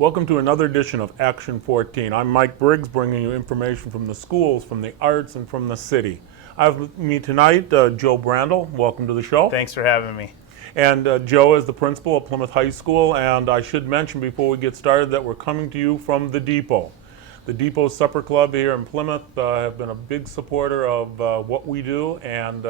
Welcome to another edition of Action 14. I'm Mike Briggs, bringing you information from the schools, from the arts, and from the city. I have with me tonight Joe Brandel. Welcome to the show. Thanks for having me. And Joe is the principal at Plymouth High School, and I should mention before we get started that we're coming to you from the Depot. The Depot Supper Club here in Plymouth have been a big supporter of what we do, and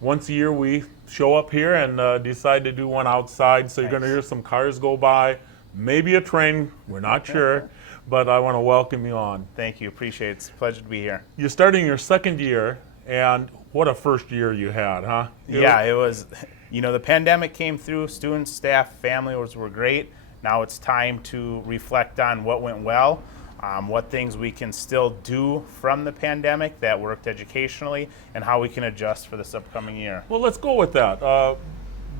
once a year we show up here and decide to do one outside, so you're going to hear some cars go by. Maybe a train, we're not sure, but I want to welcome you on. Thank you, appreciate it. It's a pleasure to be here. You're starting your second year, and what a first year you had, huh? Yeah, it was, the pandemic came through, students, staff, families were great. Now it's time to reflect on what went well, what things we can still do from the pandemic that worked educationally, and how we can adjust for this upcoming year. Well, let's go with that.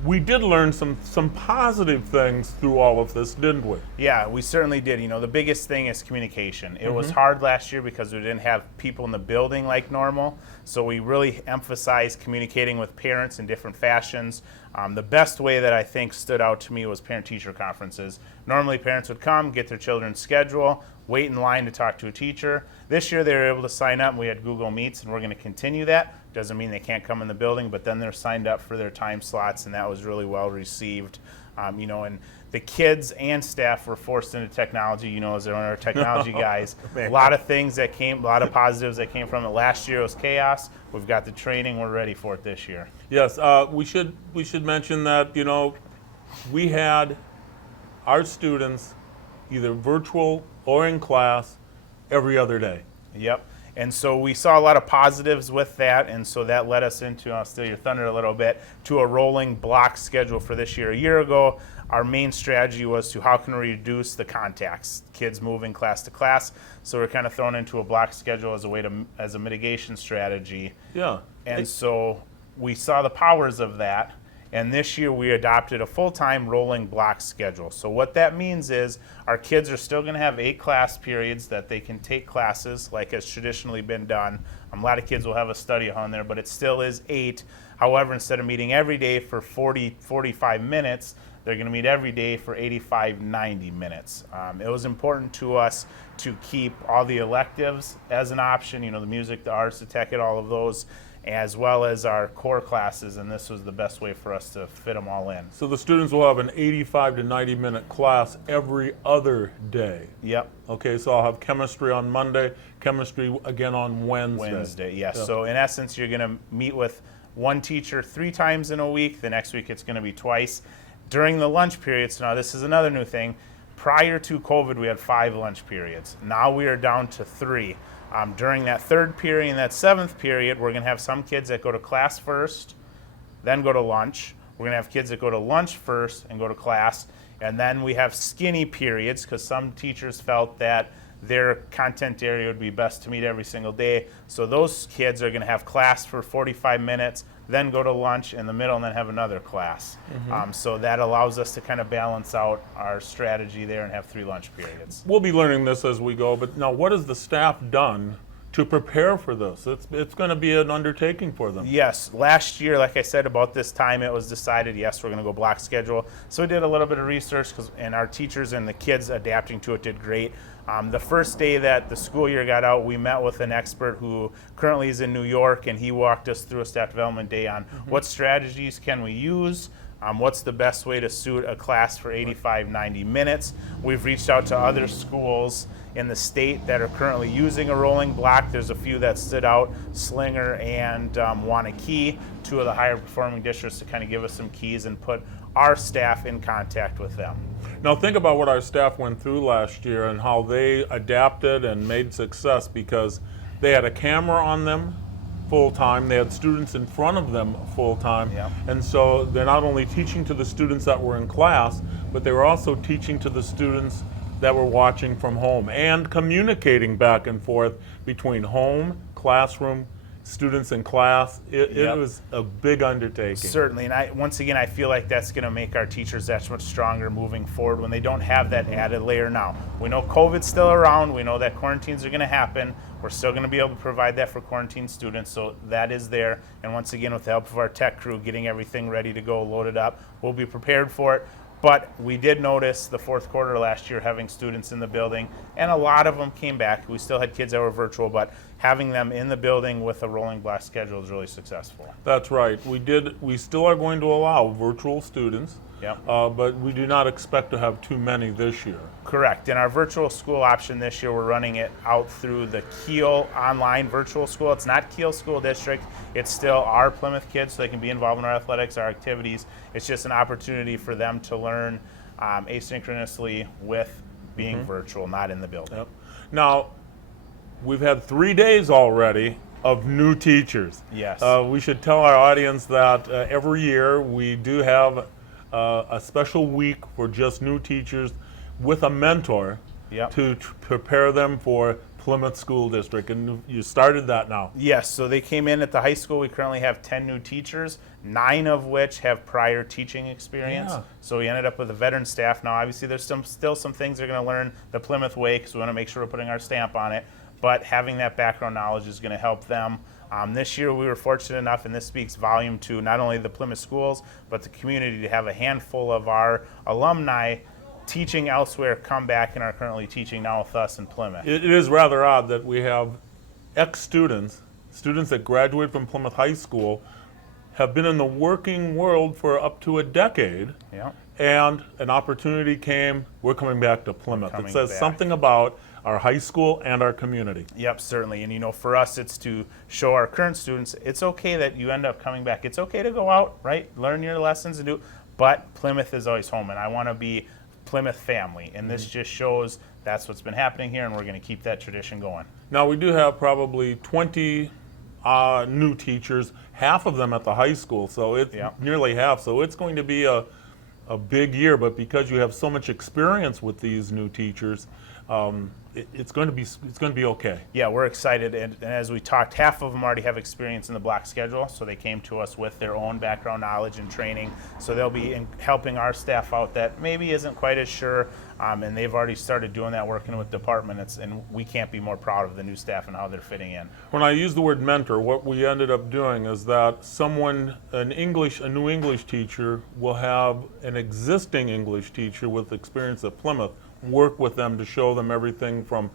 We did learn some positive things through all of this, didn't we? Yeah, we certainly did. The biggest thing is communication. It was hard last year because we didn't have people in the building like normal, so we really emphasized communicating with parents in different fashions. The best way that I think stood out to me was parent-teacher conferences. Normally parents would come, get their children's schedule, wait in line to talk to a teacher. This year they were able to sign up, and we had Google Meets, and we're going to continue that. Doesn't mean they can't come in the building, but then they're signed up for their time slots, and that was really well received. And the kids and staff were forced into technology, as our technology guys. A lot of things that came, a lot of positives that came from it. Last year was chaos. We've got the training. We're ready for it this year. Yes, we should mention that, we had our students either virtual or in class every other day. Yep. And so we saw a lot of positives with that, and so that led us into, I'll steal your thunder a little bit, to a rolling block schedule for this year. A year ago, our main strategy was to how can we reduce the contacts, kids moving class to class. So we're kind of thrown into a block schedule as a way as a mitigation strategy. Yeah. And so we saw the powers of that. And this year we adopted a full-time rolling block schedule. So what that means is our kids are still going to have 8 class periods that they can take classes like has traditionally been done. A lot of kids will have a study on there, but it still is 8. However, instead of meeting every day for 45 minutes, they're going to meet every day for 85, 90 minutes. It was important to us to keep all the electives as an option, the music, the arts, the tech, and all of those, as well as our core classes, and this was the best way for us to fit them all in. So the students will have an 85 to 90 minute class every other day. Yep. Okay, so I'll have chemistry on Monday, chemistry again on Wednesday. Yes. Yeah. So in essence, you're going to meet with one teacher 3 times in a week. The next week it's going to be twice. During the lunch periods, now this is another new thing. Prior to COVID, we had 5 lunch periods. Now we are down to 3. During that 3rd period and that 7th period, we're going to have some kids that go to class first, then go to lunch. We're going to have kids that go to lunch first and go to class. And then we have skinny periods because some teachers felt that their content area would be best to meet every single day. So those kids are going to have class for 45 minutes, then go to lunch in the middle, and then have another class. So that allows us to kind of balance out our strategy there and have 3 lunch periods. We'll be learning this as we go, but now what has the staff done to prepare for this? It's going to be an undertaking for them. Yes, last year, like I said, about this time it was decided, yes, we're going to go block schedule. So we did a little bit of research, and our teachers and the kids adapting to it did great. The first day that the school year got out, we met with an expert who currently is in New York, and he walked us through a staff development day on what strategies can we use, what's the best way to suit a class for 85, 90 minutes. We've reached out to other schools in the state that are currently using a rolling block. There's a few that stood out, Slinger and Wanakee, 2 of the higher performing districts, to kind of give us some keys and put our staff in contact with them. Now think about what our staff went through last year and how they adapted and made success, because they had a camera on them full-time, they had students in front of them full-time, and so they're not only teaching to the students that were in class, but they were also teaching to the students that were watching from home and communicating back and forth between home, classroom, students in class. It was a big undertaking. Certainly, and once again, I feel like that's going to make our teachers that much stronger moving forward when they don't have that added layer now. We know COVID's still around. We know that quarantines are going to happen. We're still going to be able to provide that for quarantine students, so that is there. And once again, with the help of our tech crew, getting everything ready to go, loaded up, we'll be prepared for it. But we did notice the fourth quarter last year having students in the building, and a lot of them came back. We still had kids that were virtual, but having them in the building with a rolling block schedule is really successful. That's right. We still are going to allow virtual students, Yep. but we do not expect to have too many this year. Correct. In our virtual school option this year, we're running it out through the Kiel online virtual school. It's not Kiel School District. It's still our Plymouth kids, so they can be involved in our athletics, our activities. It's just an opportunity for them to learn asynchronously with being virtual, not in the building. Yep. Now, we've had 3 days already of new teachers. Yes. We should tell our audience that every year we do have a special week for just new teachers with a mentor Yep. to prepare them for Plymouth School District, and you started that now. Yes, so they came in at the high school. We currently have 10 new teachers, 9 of which have prior teaching experience. Yeah. So we ended up with a veteran staff. Now, obviously, there's still some things they're going to learn the Plymouth way, because we want to make sure we're putting our stamp on it. But having that background knowledge is going to help them. This year, we were fortunate enough, and this speaks volume to not only the Plymouth schools, but the community, to have a handful of our alumni teaching elsewhere come back and are currently teaching now with us in Plymouth. It is rather odd that we have ex-students, students that graduate from Plymouth High School, have been in the working world for up to a decade, Yeah. and an opportunity came, we're coming back to Plymouth. It coming says back. something about our high school and our community. Yep, certainly. And for us, it's to show our current students it's okay that you end up coming back. It's okay to go out, right? Learn your lessons and do, but Plymouth is always home, and I want to be Plymouth family. And this just shows that's what's been happening here, and we're going to keep that tradition going. Now, we do have probably 20 new teachers, half of them at the high school, so it's Yeah. nearly half. So it's going to be a big year, but because you have so much experience with these new teachers, it's going to be okay. Yeah, we're excited, and as we talked, half of them already have experience in the block schedule, so they came to us with their own background knowledge and training, so they'll be helping our staff out that maybe isn't quite as sure, and they've already started doing that, working with departments, and we can't be more proud of the new staff and how they're fitting in. When I use the word mentor, what we ended up doing is that a new English teacher will have an existing English teacher with experience at Plymouth work with them to show them everything from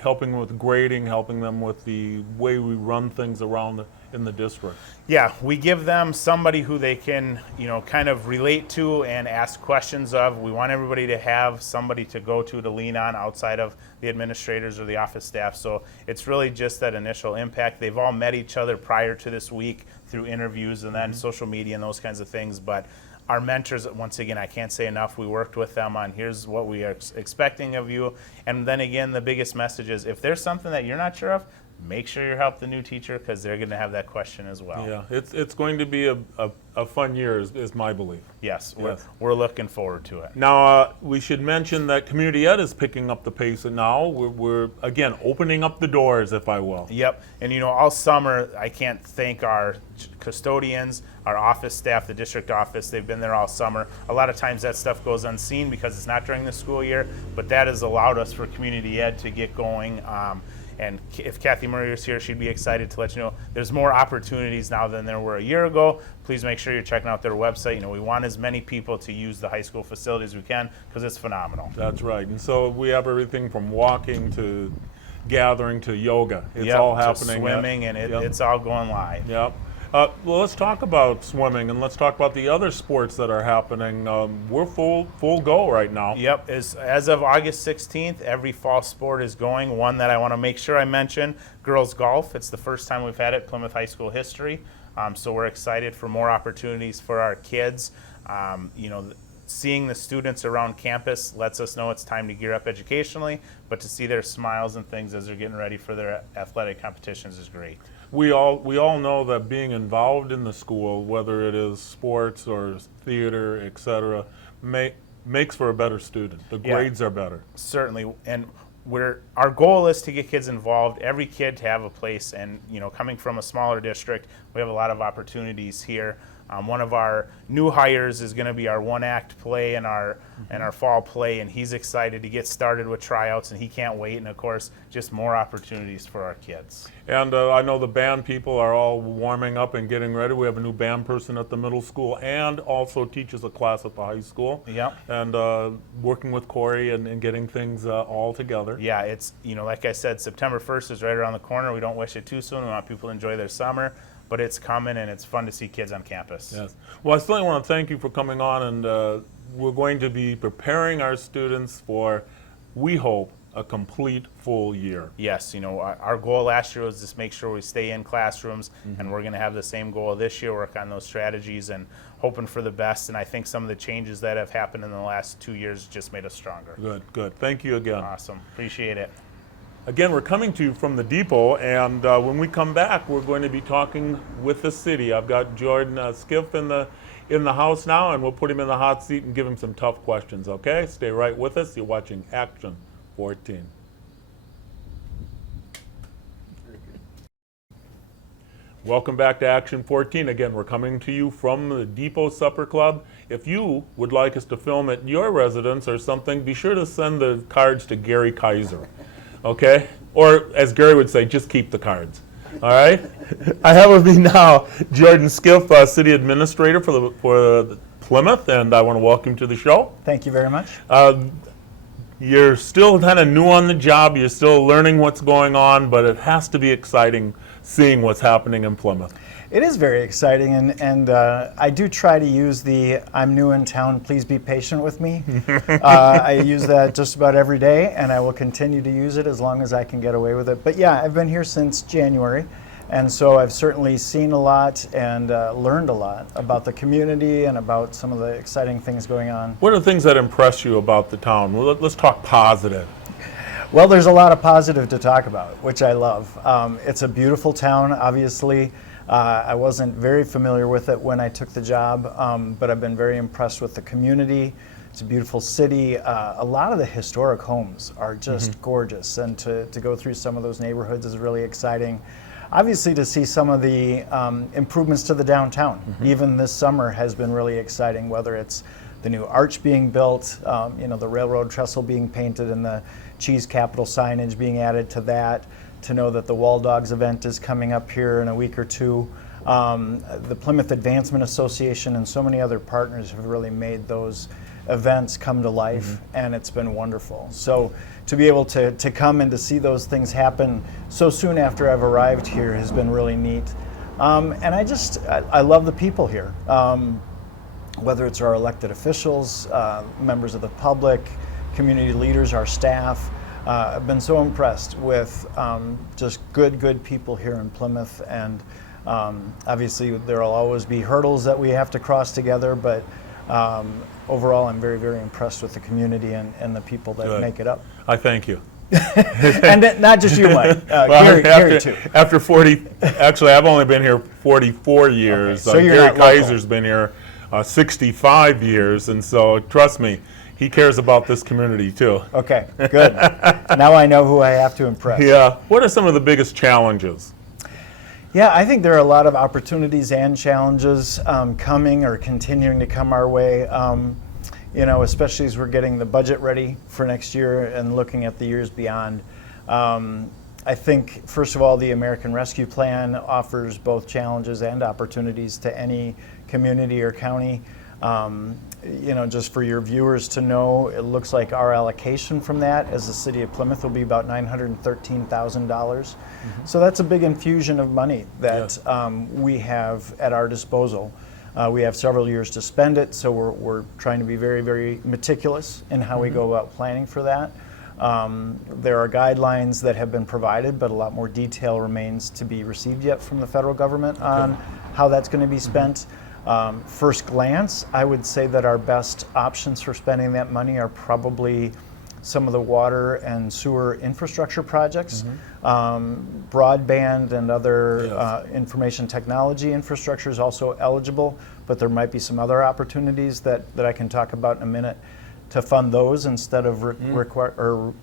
helping with grading, helping them with the way we run things around in the district. Yeah, we give them somebody who they can, kind of relate to and ask questions of. We want everybody to have somebody to go to lean on outside of the administrators or the office staff. So it's really just that initial impact. They've all met each other prior to this week through interviews and then social media and those kinds of things. But our mentors, once again, I can't say enough. We worked with them on here's what we are expecting of you. And then again, the biggest message is if there's something that you're not sure of, make sure you help the new teacher, because they're going to have that question as well. Yeah, it's going to be a fun year, is my belief. Yes, Yes. we're looking forward to it. Now, we should mention that community ed is picking up the pace, and now we're again opening up the doors, if I will. Yep, and all summer, I can't thank our custodians, our office staff, the district office. They've been there all summer. A lot of times that stuff goes unseen because it's not during the school year, but that has allowed us for community ed to get going. And if Kathy Murray was here, she'd be excited to let you know there's more opportunities now than there were a year ago. Please make sure you're checking out their website. We want as many people to use the high school facilities as we can, because it's phenomenal. That's right. And so we have everything from walking to gathering to yoga. It's Yep, all to happening. swimming, and Yep. it's all going live. Yep. Well, let's talk about swimming, and let's talk about the other sports that are happening. We're full go right now. Yep, as of August 16th, every fall sport is going. One that I want to make sure I mention, girls golf. It's the first time we've had it in Plymouth High School history. So we're excited for more opportunities for our kids. Seeing the students around campus lets us know it's time to gear up educationally, but to see their smiles and things as they're getting ready for their athletic competitions is great. We all know that being involved in the school, whether it is sports or theater, etc., makes for a better student. The grades are better. Certainly, and our goal is to get kids involved, every kid to have a place, and coming from a smaller district, we have a lot of opportunities here. One of our new hires is going to be our one-act play and our fall play, and he's excited to get started with tryouts, and he can't wait. And of course, just more opportunities for our kids. And I know the band people are all warming up and getting ready. We have a new band person at the middle school and also teaches a class at the high school. Yep. And working with Corey and getting things all together. Yeah, it's, like I said, September 1st is right around the corner. We don't wish it too soon. We want people to enjoy their summer, but it's coming, and it's fun to see kids on campus. Yes. Well, I certainly want to thank you for coming on, and we're going to be preparing our students for, we hope, a complete full year. Yes, our goal last year was just make sure we stay in classrooms, and we're going to have the same goal this year, work on those strategies and hoping for the best. And I think some of the changes that have happened in the last 2 years just made us stronger. Good, good. Thank you again. Awesome. Appreciate it. Again, we're coming to you from the depot, and when we come back, we're going to be talking with the city. I've got Jordan Skiff in the house now, and we'll put him in the hot seat and give him some tough questions, okay? Stay right with us. You're watching Action 14. Welcome back to Action 14. Again, we're coming to you from the Depot Supper Club. If you would like us to film at your residence or something, be sure to send the cards to Gary Kaiser. Okay? Or, as Gary would say, just keep the cards. All right? I have with me now Jordan Skiff, City Administrator for Plymouth, and I want to welcome you to the show. Thank you very much. You're still kind of new on the job. You're still learning what's going on, but it has to be exciting seeing what's happening in Plymouth. It is very exciting, and I do try to use the "I'm new in town, please be patient with me." I use that just about every day, and I will continue to use it as long as I can get away with it. But yeah, I've been here since January, and so I've certainly seen a lot and learned a lot about the community and about some of the exciting things going on. What are the things that impress you about the town? Well, let's talk positive. Well, there's a lot of positive to talk about, which I love. It's a beautiful town, obviously. I wasn't very familiar with it when I took the job, but I've been very impressed with the community. It's a beautiful city. A lot of the historic homes are just gorgeous, and to go through some of those neighborhoods is really exciting. Obviously, to see some of the improvements to the downtown, even this summer, has been really exciting, whether it's the new arch being built, the railroad trestle being painted, and the cheese capital signage being added to that, to know that the Wall Dogs event is coming up here in a week or two. The Plymouth Advancement Association and so many other partners have really made those events come to life, and it's been wonderful. So to be able to come and to see those things happen so soon after I've arrived here has been really neat. And I love the people here, whether it's our elected officials, members of the public, community leaders, our staff. I've been so impressed with just good people here in Plymouth, and obviously there will always be hurdles that we have to cross together, but overall I'm very impressed with the community and the people that make it up. I thank you. And not just you, Mike. Gary too. After 40, actually I've only been here 44 years. Okay, so you're Gary not local. Kaiser's been here 65 years, and so trust me, he cares about this community too. Okay, good. Now I know who I have to impress. Yeah. What are some of the biggest challenges? Yeah, I think there are a lot of opportunities and challenges coming or continuing to come our way. Especially as we're getting the budget ready for next year and looking at the years beyond. I think, first of all, the American Rescue Plan offers both challenges and opportunities to any community or county. Just for your viewers to know, it looks like our allocation from that as the city of Plymouth will be about $913,000. So that's a big infusion of money that we have at our disposal. We have several years to spend it, so we're trying to be very meticulous in how we go about planning for that. There are guidelines that have been provided, but a lot more detail remains to be received yet from the federal government on how that's going to be spent. First glance, I would say that our best options for spending that money are probably some of the water and sewer infrastructure projects, broadband and other information technology infrastructure is also eligible, but there might be some other opportunities that I can talk about in a minute to fund those instead of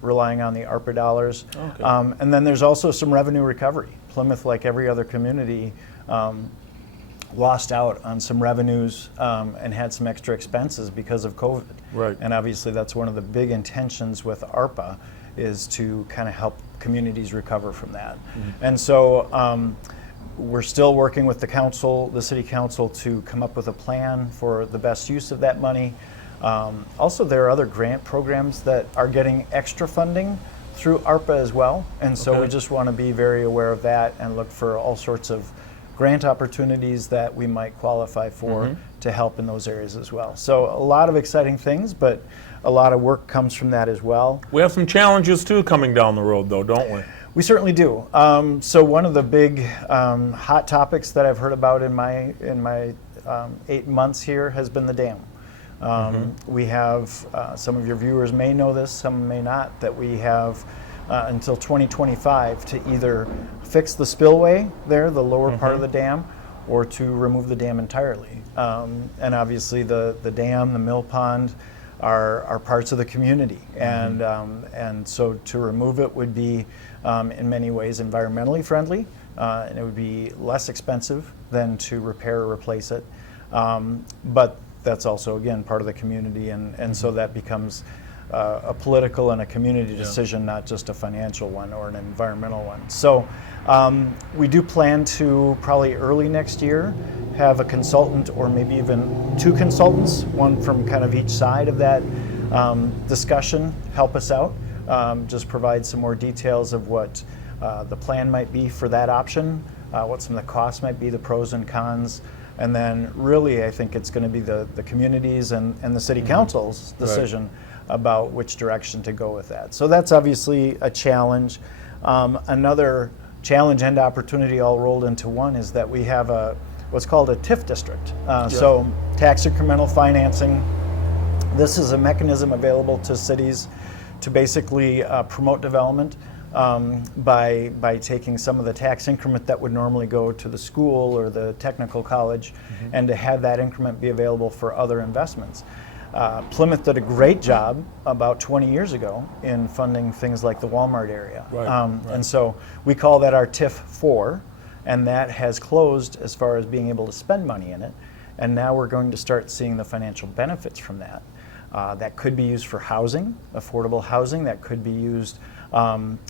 relying on the ARPA dollars. And then there's also some revenue recovery. Plymouth, like every other community, lost out on some revenues and had some extra expenses because of COVID. Right. And obviously that's one of the big intentions with ARPA is to kind of help communities recover from that. And so we're still working with the council, the city council, to come up with a plan for the best use of that money. Also, there are other grant programs that are getting extra funding through ARPA as well. And so Okay. we just want to be very aware of that and look for all sorts of grant opportunities that we might qualify for to help in those areas as well. So a lot of exciting things, but a lot of work comes from that as well. We have some challenges too coming down the road, though, don't we? We certainly do. So one of the big hot topics that I've heard about in my 8 months here has been the dam. We have, some of your viewers may know this, some may not, that we have until 2025 to either fix the spillway there, the lower part of the dam, or to remove the dam entirely. And obviously the dam, the mill pond are parts of the community. And so to remove it would be in many ways environmentally friendly, and it would be less expensive than to repair or replace it. But that's also, again, part of the community, and so that becomes a political and a community decision, not just a financial one or an environmental one. So we do plan to probably early next year have a consultant or maybe even 2 consultants, one from kind of each side of that discussion, help us out, just provide some more details of what the plan might be for that option, what some of the costs might be, the pros and cons. And then really, I think it's going to be the communities and the city council's decision about which direction to go with that. So that's obviously a challenge. Another challenge and opportunity all rolled into one is that we have what's called a TIF district. So tax incremental financing. This is a mechanism available to cities to basically promote development by taking some of the tax increment that would normally go to the school or the technical college and to have that increment be available for other investments. Plymouth did a great job about 20 years ago in funding things like the Walmart area. And so we call that our TIF 4, and that has closed as far as being able to spend money in it. And now we're going to start seeing the financial benefits from that. That could be used for housing, affordable housing. That could be used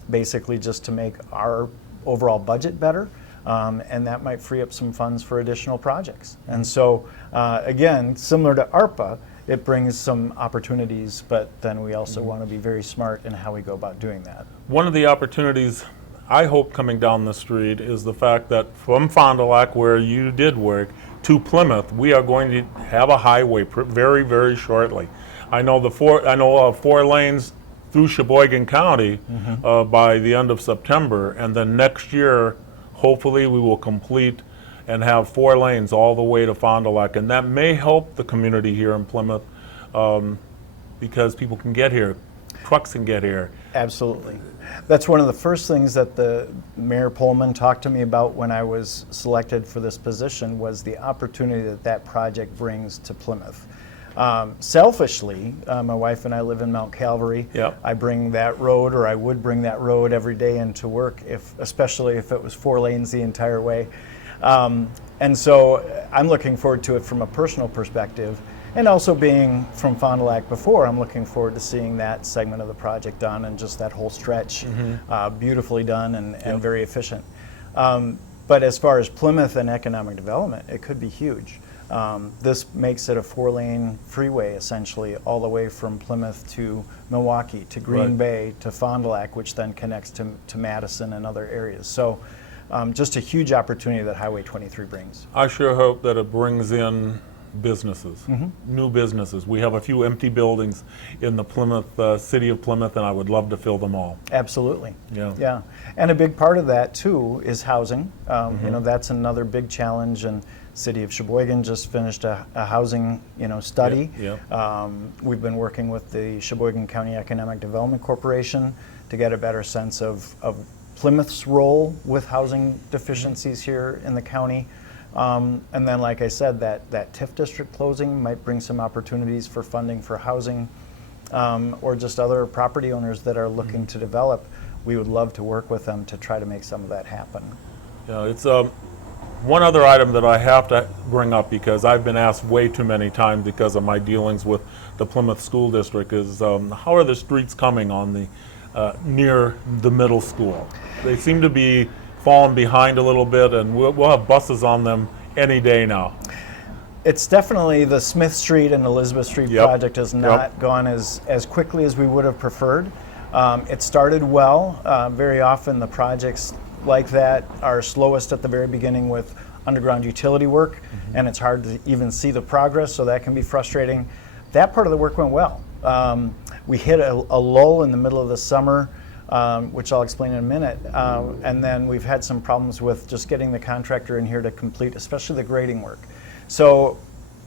basically just to make our overall budget better. And that might free up some funds for additional projects. And so, again, similar to ARPA, it brings some opportunities, but then we also want to be very smart in how we go about doing that. One of the opportunities I hope coming down the street is the fact that from Fond du Lac, where you did work, to Plymouth, we are going to have a highway very, very shortly. I know of 4 lanes through Sheboygan County by the end of September, and then next year, hopefully, we will complete and have 4 lanes all the way to Fond du Lac, and that may help the community here in Plymouth because people can get here, trucks can get here. Absolutely. That's one of the first things that the Mayor Pullman talked to me about when I was selected for this position was the opportunity that that project brings to Plymouth. Selfishly, my wife and I live in Mount Calvary. I bring that road, or I would bring that road every day into work, especially if it was 4 lanes the entire way. And so I'm looking forward to it from a personal perspective. And also being from Fond du Lac before, I'm looking forward to seeing that segment of the project done and just that whole stretch beautifully done and very efficient. But as far as Plymouth and economic development, it could be huge. This makes it a 4-lane freeway, essentially, all the way from Plymouth to Milwaukee, to Green Bay, to Fond du Lac, which then connects to Madison and other areas. So just a huge opportunity that Highway 23 brings. I sure hope that it brings in businesses, new businesses. We have a few empty buildings in the Plymouth, city of Plymouth, and I would love to fill them all. Absolutely. Yeah. And a big part of that too is housing. You know, that's another big challenge, and City of Sheboygan just finished a housing study. We've been working with the Sheboygan County Economic Development Corporation to get a better sense of Plymouth's role with housing deficiencies here in the county. And then, like I said, that TIF district closing might bring some opportunities for funding for housing or just other property owners that are looking to develop. We would love to work with them to try to make some of that happen. Yeah, it's One other item that I have to bring up, because I've been asked way too many times because of my dealings with the Plymouth School District, is how are the streets coming on the near the middle school? They seem to be falling behind a little bit, and we'll have buses on them any day now. It's definitely the Smith Street and Elizabeth Street Yep. project has not gone as quickly as we would have preferred. It started well. Very often the projects like that are slowest at the very beginning with underground utility work, and it's hard to even see the progress, so that can be frustrating. That part of the work went well. We hit a lull in the middle of the summer, which I'll explain in a minute, and then we've had some problems with just getting the contractor in here to complete, especially the grading work. So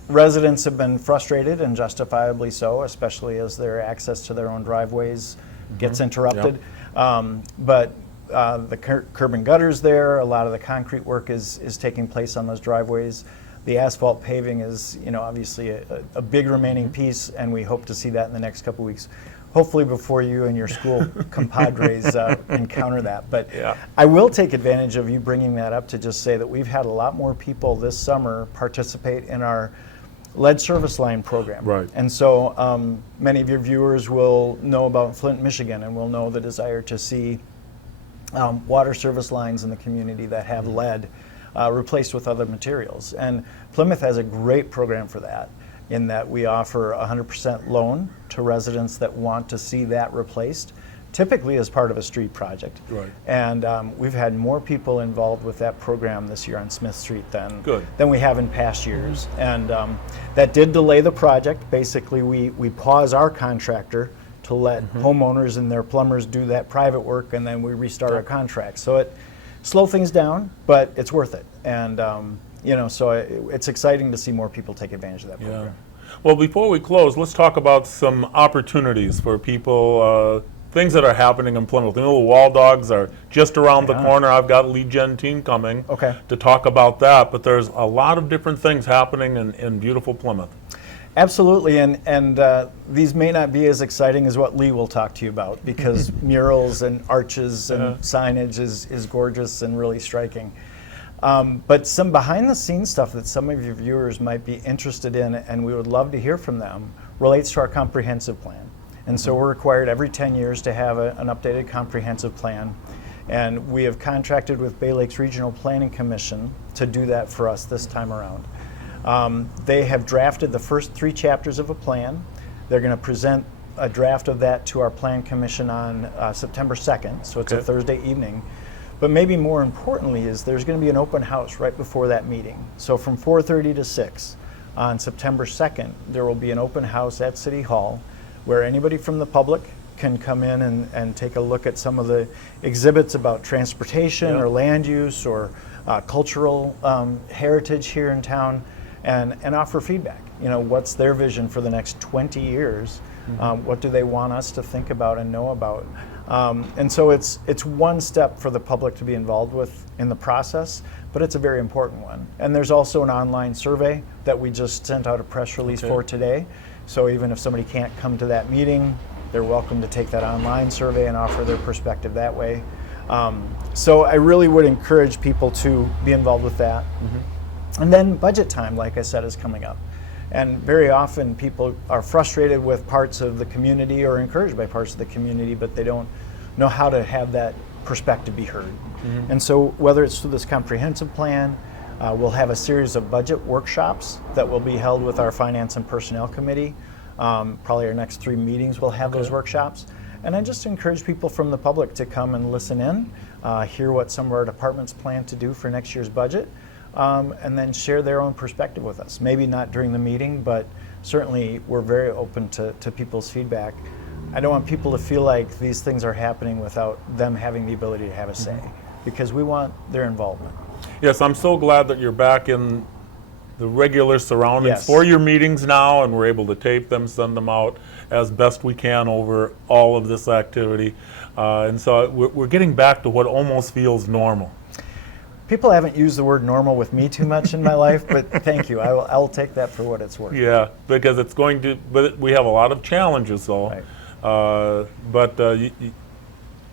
residents have been frustrated, and justifiably so, especially as their access to their own driveways gets interrupted. But the curb and gutters there, a lot of the concrete work is taking place on those driveways. The asphalt paving is, obviously a big remaining piece, and we hope to see that in the next couple weeks. Hopefully before you and your school compadres encounter that. But I will take advantage of you bringing that up to just say that we've had a lot more people this summer participate in our lead service line program. Right. And so many of your viewers will know about Flint, Michigan, and will know the desire to see water service lines in the community that have lead replaced with other materials. And Plymouth has a great program for that, in that we offer 100% loan to residents that want to see that replaced, typically as part of a street project. Right. And we've had more people involved with that program this year on Smith Street than we have in past years. And that did delay the project. Basically, we pause our contractor to let homeowners and their plumbers do that private work, and then we restart our contract. So it slow things down, but it's worth it. And so it's exciting to see more people take advantage of that program. Well, before we close, let's talk about some opportunities for people, things that are happening in Plymouth. The little Wall Dogs are just around the corner. I've got Lead Gen team coming to talk about that, but there's a lot of different things happening in beautiful Plymouth. Absolutely, and these may not be as exciting as what Lee will talk to you about, because murals and arches and signage is gorgeous and really striking. But some behind-the-scenes stuff that some of your viewers might be interested in, and we would love to hear from them, relates to our comprehensive plan. And so we're required every 10 years to have an updated comprehensive plan. And we have contracted with Bay Lakes Regional Planning Commission to do that for us this time around. They have drafted the first 3 chapters of a plan. They're going to present a draft of that to our Plan Commission on September 2nd, so it's a Thursday evening. But maybe more importantly is there's going to be an open house right before that meeting. So from 4:30 to 6 on September 2nd, there will be an open house at City Hall where anybody from the public can come in and take a look at some of the exhibits about transportation or land use or cultural heritage here in town, and offer feedback. What's their vision for the next 20 years? What do they want us to think about and know about? And so it's one step for the public to be involved with in the process, but it's a very important one. And there's also an online survey that we just sent out a press release for today. So even if somebody can't come to that meeting, they're welcome to take that online survey and offer their perspective that way. So I really would encourage people to be involved with that. And then budget time, like I said, is coming up. And very often people are frustrated with parts of the community or encouraged by parts of the community, but they don't know how to have that perspective be heard. And so whether it's through this comprehensive plan, we'll have a series of budget workshops that will be held with our Finance and Personnel Committee. Probably our next 3 meetings will have those workshops. And I just encourage people from the public to come and listen in, hear what some of our departments plan to do for next year's budget, and then share their own perspective with us. Maybe not during the meeting, but certainly we're very open to people's feedback. I don't want people to feel like these things are happening without them having the ability to have a say, because we want their involvement. Yes, I'm so glad that you're back in the regular surroundings for your meetings now, and we're able to tape them, send them out as best we can over all of this activity. And so we're getting back to what almost feels normal. People haven't used the word normal with me too much in my life, but thank you. I'll take that for what it's worth. Yeah, because it's going to, but we have a lot of challenges though. Right.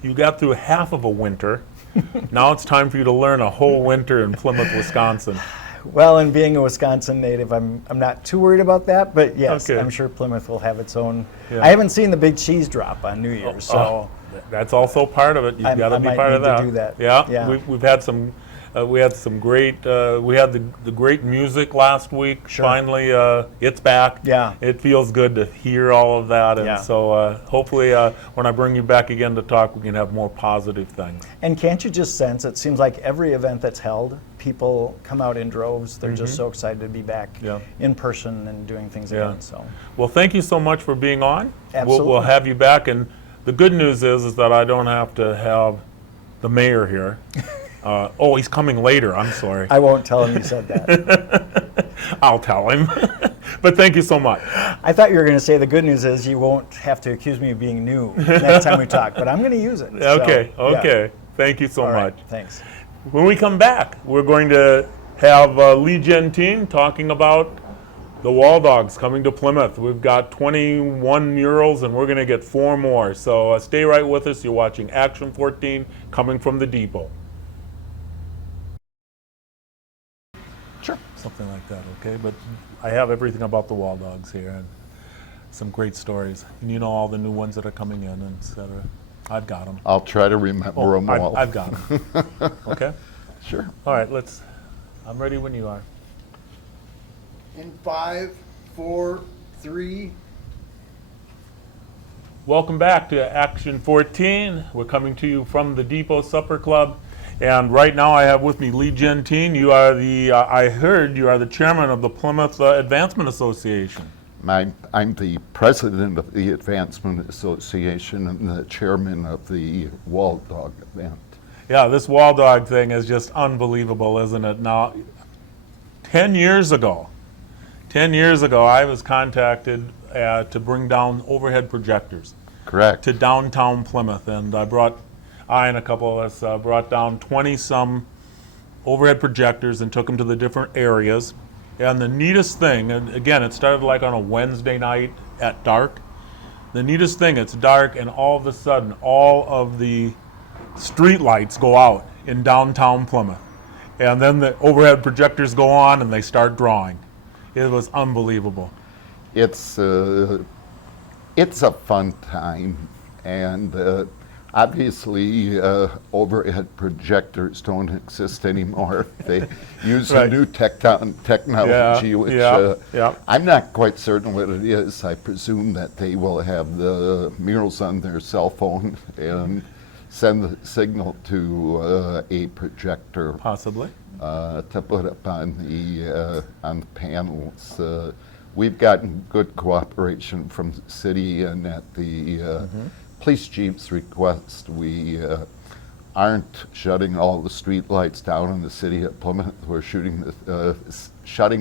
You got through half of a winter. Now it's time for you to learn a whole winter in Plymouth, Wisconsin. Well, and being a Wisconsin native, I'm not too worried about that. But yes, Okay. I'm sure Plymouth will have its own. Yeah. I haven't seen the big cheese drop on New Year's, so That's also part of it. You've got to I be might part of need to that. do that. Yeah, Yeah. We've had some. We had some great. We had the great music last week. Sure. Finally, it's back. Yeah. It feels good to hear all of that, and Yeah. so hopefully, when I bring you back again to talk, we can have more positive things. And can't you just sense, it seems like every event that's held, people come out in droves. They're just so excited to be back Yeah. in person and doing things Yeah. again. So Well, thank you so much for being on. Absolutely. We'll have you back, and the good news is that I don't have to have the mayor here. Oh, he's coming later. I'm sorry. I won't tell him you said that. I'll tell him. But thank you so much. I thought you were going to say the good news is you won't have to accuse me of being new next time we talk, but I'm going to use it. So, Okay, yeah. okay. Thank you so All right, much. thanks. When we come back, we're going to have Lee Gentine talking about the Wall Dogs coming to Plymouth. We've got 21 murals, and we're going to get 4 more. So stay right with us. You're watching Action 14 coming from the depot. Sure. Something like that, okay? But I have everything about the Wall Dogs here and some great stories. And you know all the new ones that are coming in, and et cetera. I've got them. I'll try to remember them all. I've got them. Okay? Sure. All right, I'm ready when you are. In 5, 4, 3. Welcome back to Action 14. We're coming to you from the Depot Supper Club. And right now I have with me Lee Gentine. You are I heard you are the chairman of the Plymouth Advancement Association. I'm the president of the Advancement Association and the chairman of the Wall Dog event. Yeah, this Wall Dog thing is just unbelievable, isn't it? Now, 10 years ago, I was contacted to bring down overhead projectors Correct. to downtown Plymouth, and I and a couple of us brought down 20-some overhead projectors and took them to the different areas. And the neatest thing, and again, it started like on a Wednesday night at dark. The neatest thing, it's dark, and all of a sudden, all of the street lights go out in downtown Plymouth. And then the overhead projectors go on, and they start drawing. It was unbelievable. It's a fun time, and obviously overhead projectors don't exist anymore. They use Right. a new technology, Yeah, which yeah. I'm not quite certain what it is. I presume that they will have the murals on their cell phone and send the signal to a projector Possibly. to put up on the panels. We've gotten good cooperation from the city, and at the police chief's request, we aren't shutting all the street lights down in the city of Plymouth. We're shutting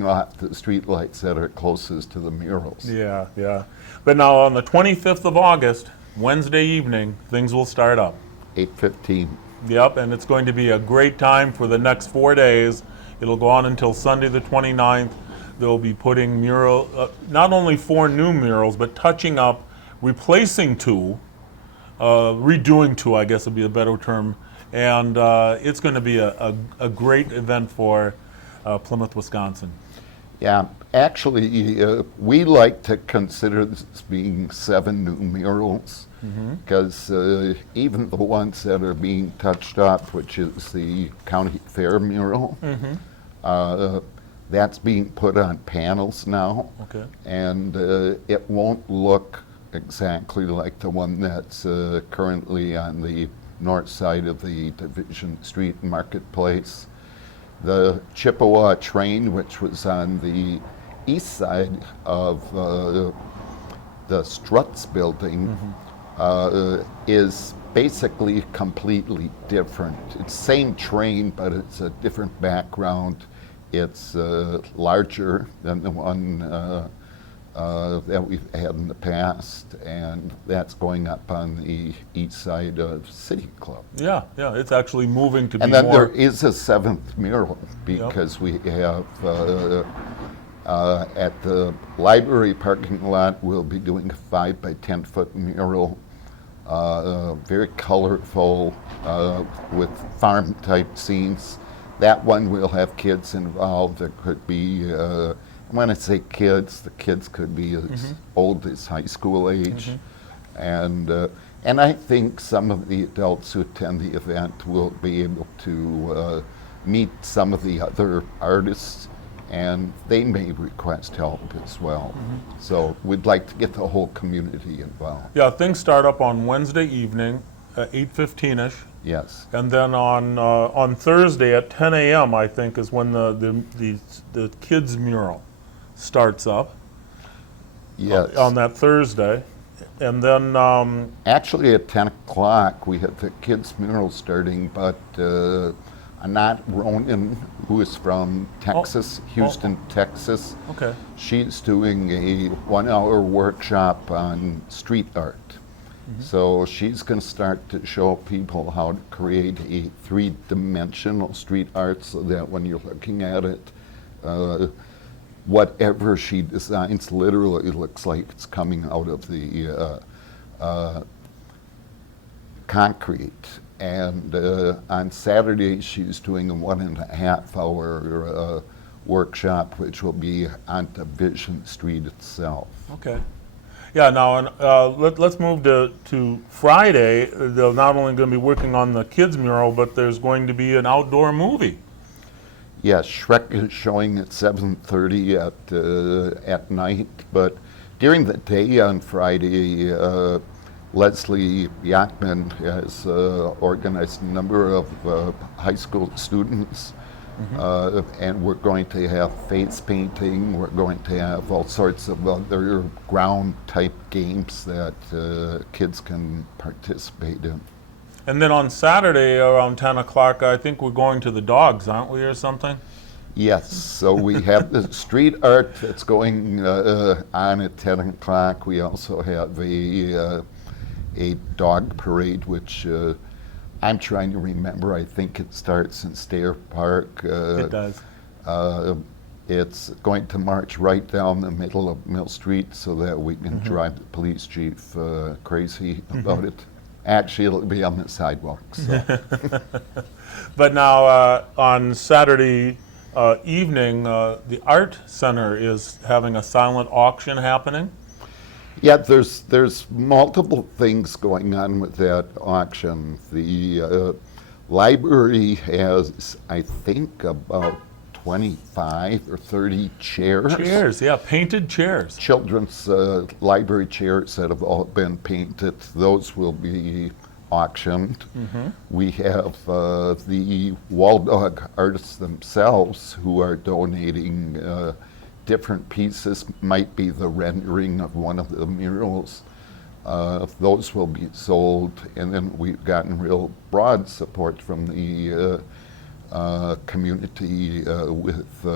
off the street lights that are closest to the murals. Yeah, yeah. But now on the 25th of August, Wednesday evening, things will start up. 8:15. Yep, and it's going to be a great time for the next 4 days. It'll go on until Sunday the 29th. They'll be putting not only 4 new murals, but touching up, replacing 2, redoing 2, I guess would be a better term. And it's going to be a great event for Plymouth, Wisconsin. Yeah, actually, we like to consider this being 7 new murals, because even the ones that are being touched up, which is the county fair mural, that's being put on panels now, Okay. and it won't look exactly like the one that's currently on the north side of the Division Street Marketplace. The Chippewa train, which was on the east side of the Struts building, is basically completely different. It's same train, but it's a different background. It's larger than the one that we've had in the past, and that's going up on the east side of City Club. Yeah, yeah, it's actually moving to be And then more. there is a 7th mural, because we have at the library parking lot, we'll be doing a 5 by 10 foot mural very colorful, with farm-type scenes. That one will have kids involved. There could be, when I say kids, the kids could be as old as high school age. And I think some of the adults who attend the event will be able to meet some of the other artists, and they may request help as well. So we'd like to get the whole community involved. Yeah, things start up on Wednesday evening at 8:15ish, Yes. and then on Thursday at 10 a.m. I think is when the kids mural starts up Yes. on that Thursday, and then Actually, at 10 o'clock, we have the kids' mural starting, but Anat Ronan, who is from Texas, Houston, Texas, okay. she's doing a 1-hour workshop on street art. So she's going to start to show people how to create a 3-dimensional street art so that when you're looking at it, whatever she designs literally looks like it's coming out of the concrete. And on Saturday, she's doing a 1.5-hour workshop, which will be on Division Street itself. Okay. Yeah, now let's move to Friday. They're not only going to be working on the kids' mural, but there's going to be an outdoor movie. Yes, Shrek is showing at 7:30 at night, but during the day on Friday, Leslie Yakman has organized a number of high school students, and we're going to have face painting. We're going to have all sorts of other ground-type games that kids can participate in. And then on Saturday around 10 o'clock, I think we're going to the dogs, aren't we, or something? Yes, so we have the street art that's going on at 10 o'clock. We also have a dog parade, which I'm trying to remember. I think it starts in Stair Park. It does. It's going to march right down the middle of Mill Street so that we can drive the police chief crazy about it. Actually, it'll be on the sidewalk. So. But now on Saturday evening, the Art Center is having a silent auction happening. Yeah, there's multiple things going on with that auction. The library has, I think, about 25 or 30 chairs. Chairs, yeah, painted chairs. Children's library chairs that have all been painted, those will be auctioned. We have the Wall Dog artists themselves who are donating different pieces, might be the rendering of one of the murals. Those will be sold, and then we've gotten real broad support from the community with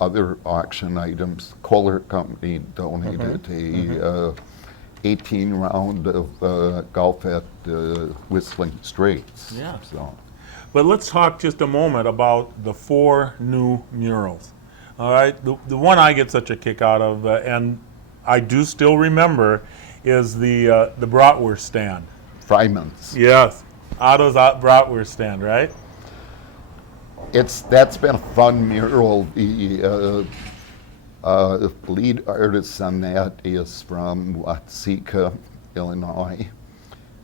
other auction items. Kohler Company donated a 18 round of golf at Whistling Straits. Yeah. So. But let's talk just a moment about the 4 new murals. All right, the one I get such a kick out of, and I do still remember, is the bratwurst stand. Fryman's. Yes, Otto's bratwurst stand, right? That's been a fun mural. The lead artist on that is from Watseka, Illinois,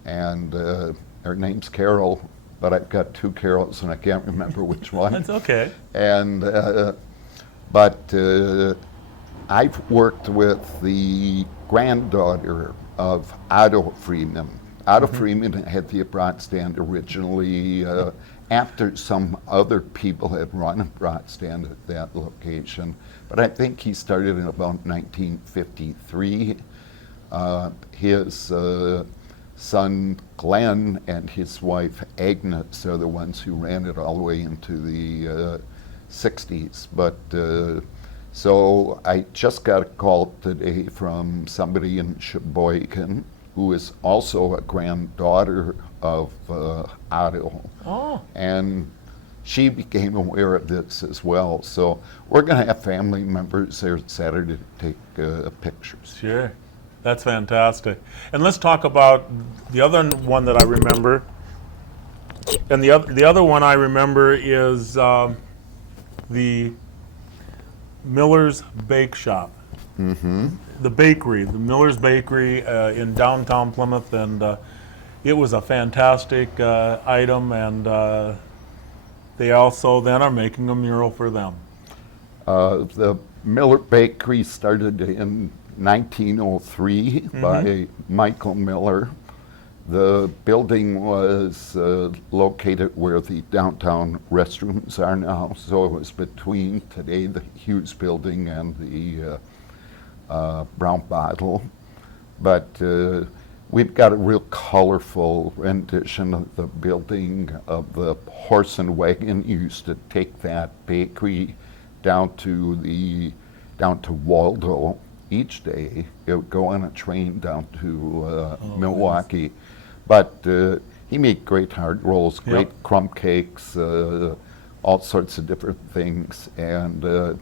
and her name's Carol, but I've got 2 Carols and I can't remember which one. That's okay. And but I've worked with the granddaughter of Otto Freeman. Otto Freeman had the brat stand originally after some other people had run a brat stand at that location. But I think he started in about 1953. His son Glenn and his wife Agnes are the ones who ran it all the way into the 60s. But so I just got a call today from somebody in Sheboygan who is also a granddaughter of Otto. Oh. And she became aware of this as well. So we're going to have family members there Saturday to take pictures. Sure. That's fantastic. And let's talk about the other one that I remember. And the other one I remember is the Miller's Bake Shop. The bakery, the Miller's Bakery in downtown Plymouth, and it was a fantastic item, and they also then are making a mural for them. The Miller Bakery started in 1903 by Michael Miller. The building was located where the downtown restrooms are now, so it was between today the Hughes Building and the Brown Bottle. But we've got a real colorful rendition of the building of the horse and wagon. You used to take that bakery down to Waldo each day. It would go on a train down to Milwaukee. Nice. But he made great hard rolls, great crumb cakes, all sorts of different things. And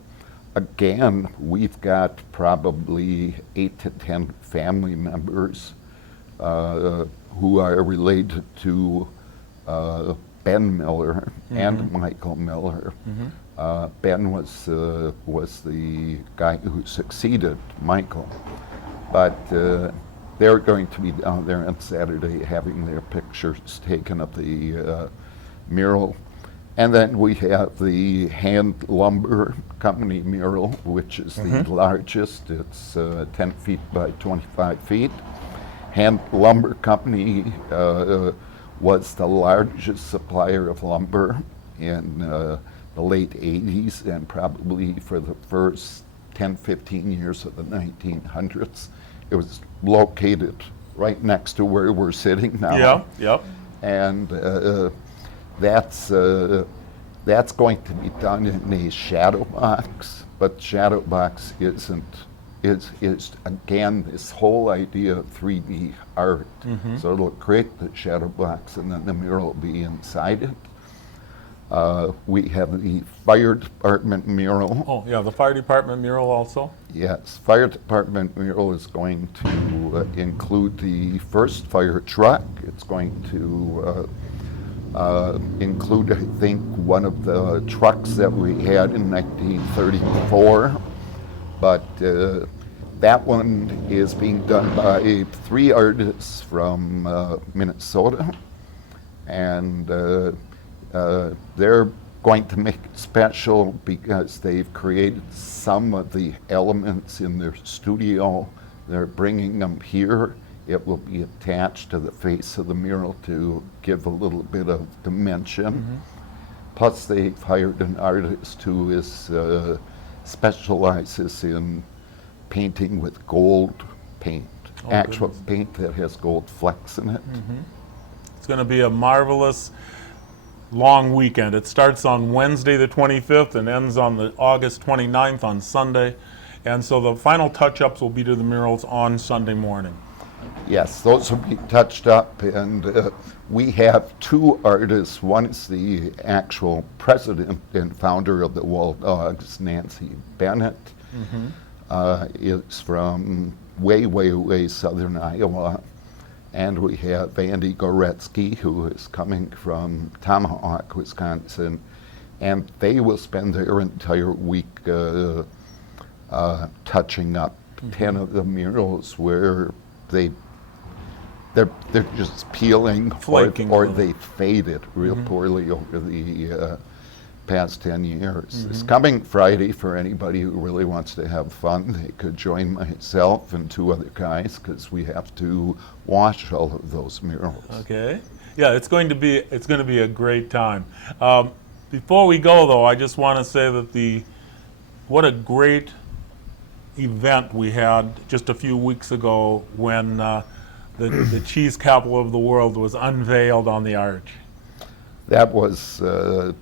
again, we've got probably 8 to 10 family members who are related to Ben Miller and Michael Miller. Ben was the guy who succeeded Michael, but they're going to be down there on Saturday having their pictures taken of the mural. And then we have the Hand Lumber Company mural, which is the largest. It's 10 feet by 25 feet. Hand Lumber Company was the largest supplier of lumber in the late 80s and probably for the first 10, 15 years of the 1900s. It was located right next to where we're sitting now. Yeah, yep. And that's going to be done in a shadow box, but shadow box is again this whole idea of 3D art. So it'll create the shadow box and then the mural will be inside it. We have the fire department mural. Oh, yeah, the fire department mural also? Yes, fire department mural is going to include the first fire truck. It's going to include, I think, one of the trucks that we had in 1934. But that one is being done by 3 artists from Minnesota. And they're going to make it special because they've created some of the elements in their studio. They're bringing them here. It will be attached to the face of the mural to give a little bit of dimension. Plus they've hired an artist who is specializes in painting with gold paint, actual paint that has gold flecks in it. It's going to be a marvelous long weekend. It starts on Wednesday the 25th and ends on the August 29th on Sunday. And so the final touch-ups will be to the murals on Sunday morning. Yes, those will be touched up, and we have 2 artists. One is the actual president and founder of the Wall Dogs, Nancy Bennett. Is from way southern Iowa. And we have Andy Goretsky, who is coming from Tomahawk, Wisconsin, and they will spend their entire week touching up 10 of the murals where they're just peeling or they faded real poorly over the past 10 years. It's coming Friday for anybody who really wants to have fun. They could join myself and 2 other guys because we have to wash all of those murals. Okay. Yeah, it's going to be a great time. Before we go though, I just want to say that what a great event we had just a few weeks ago when the cheese capital of the world was unveiled on the arch. That was a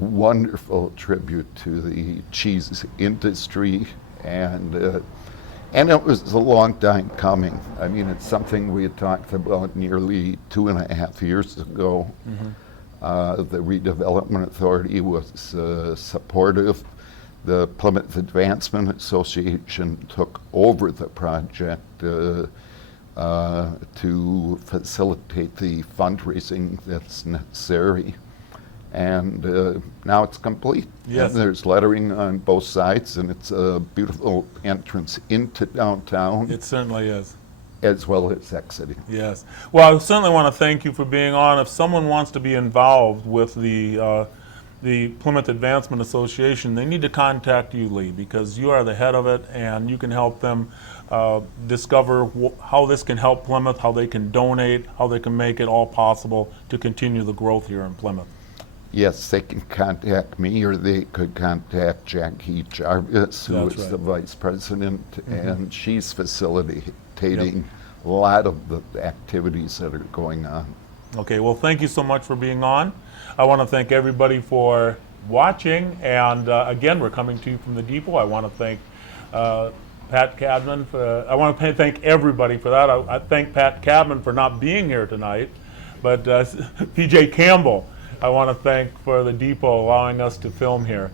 wonderful tribute to the cheese industry, and it was a long time coming. I mean, it's something we had talked about nearly 2.5 years ago. The Redevelopment Authority was supportive. The Plymouth Advancement Association took over the project to facilitate the fundraising that's necessary. And now it's complete. Yes. And there's lettering on both sides, and it's a beautiful entrance into downtown, It certainly is. as well as exiting. Yes. Well, I certainly want to thank you for being on. If someone wants to be involved with the Plymouth Advancement Association, they need to contact you, Lee, because you are the head of it, and you can help them discover how this can help Plymouth, how they can donate, how they can make it all possible to continue the growth here in Plymouth. Yes, they can contact me, or they could contact Jackie Jarvis, who That's is right. the vice president, and she's facilitating a lot of the activities that are going on. Okay, well, thank you so much for being on. I want to thank everybody for watching, and again, we're coming to you from the depot. I want to thank Pat Cadman. I want to thank everybody for that. I thank Pat Cadman for not being here tonight, but PJ Campbell, I want to thank for the depot allowing us to film here.